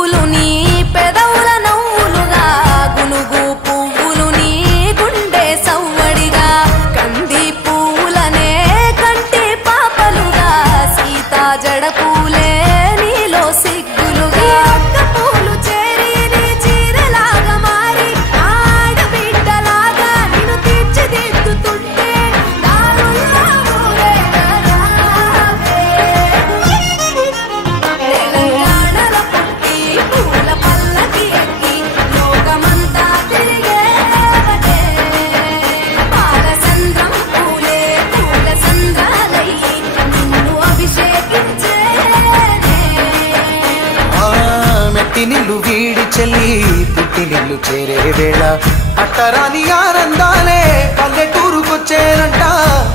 సిగ్గులు నీ పెదవుల నవ్వులుగా గునుగు పువ్వులు నీ గుండె సవ్వడిగా కంది పువ్వులనే కంటి పాపలుగా సీతా జడ పూలే నీలో సిగ్గులుగా ఒక్క పూలు చేరి నీ చీరలాగా మారి ఆడబిడ్డలాగా నిన్ను తీర్చిదిద్దుతుంటే దారుల్లా ఊరేగరావే. తెలంగాణలో పుట్టి పూల పల్లకి ఎక్కి లోకమంతా తిరిగేవటే. పాలసంద్రం పూలే పూల సంద్రాలయ్యి నిన్ను అభిషేకించేనే. మెట్టి నిల్లు వీడి చెల్లి పుట్టి నిల్లు చేరే వేళ పట్టరాని ఆనందాలే పల్లెటూరుకొచ్చేనంట.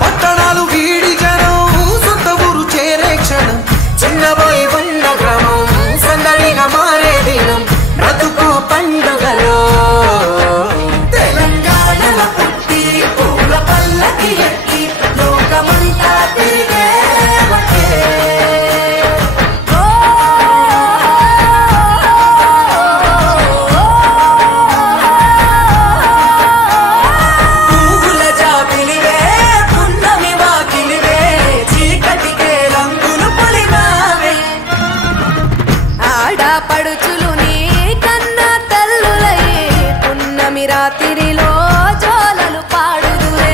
పట్టణాలు వీడి జనం సొంత ఊరు చేరే క్షణం చిన్నబోయి ఉన్న గ్రామం సందడిగా మారే దినం బ్రతుకు పండుగలో. తెలంగాణలో పుట్టి పూల పల్లకి ఎక్కి లోకమంతా తిరిగేవటే. పువ్వుల జాబిలివే పున్నమి వాకిలివే చీకటికే రంగులు పొలిమావే. ఆడపడుచులు నీ కన్న తల్లులై పున్నమి రాత్రిలో జోలలు పాడుదురే.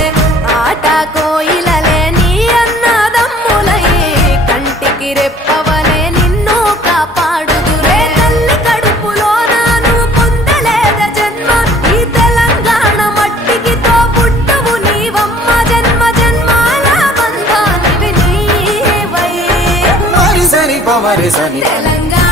ఆట కోయిలలే నీ అన్నదమ్ములై కంటికి రెప్పవలే నిన్ను కాపాడుదురే. తల్లి కడుపులో నాను పొందలేద జన్మ ఈ తెలంగాణ మట్టికి తో పుట్టవు నీవమ్మ. జన్మ జన్మాల బంధానివి నీవై మరిసని పమరిసని తెలంగాణ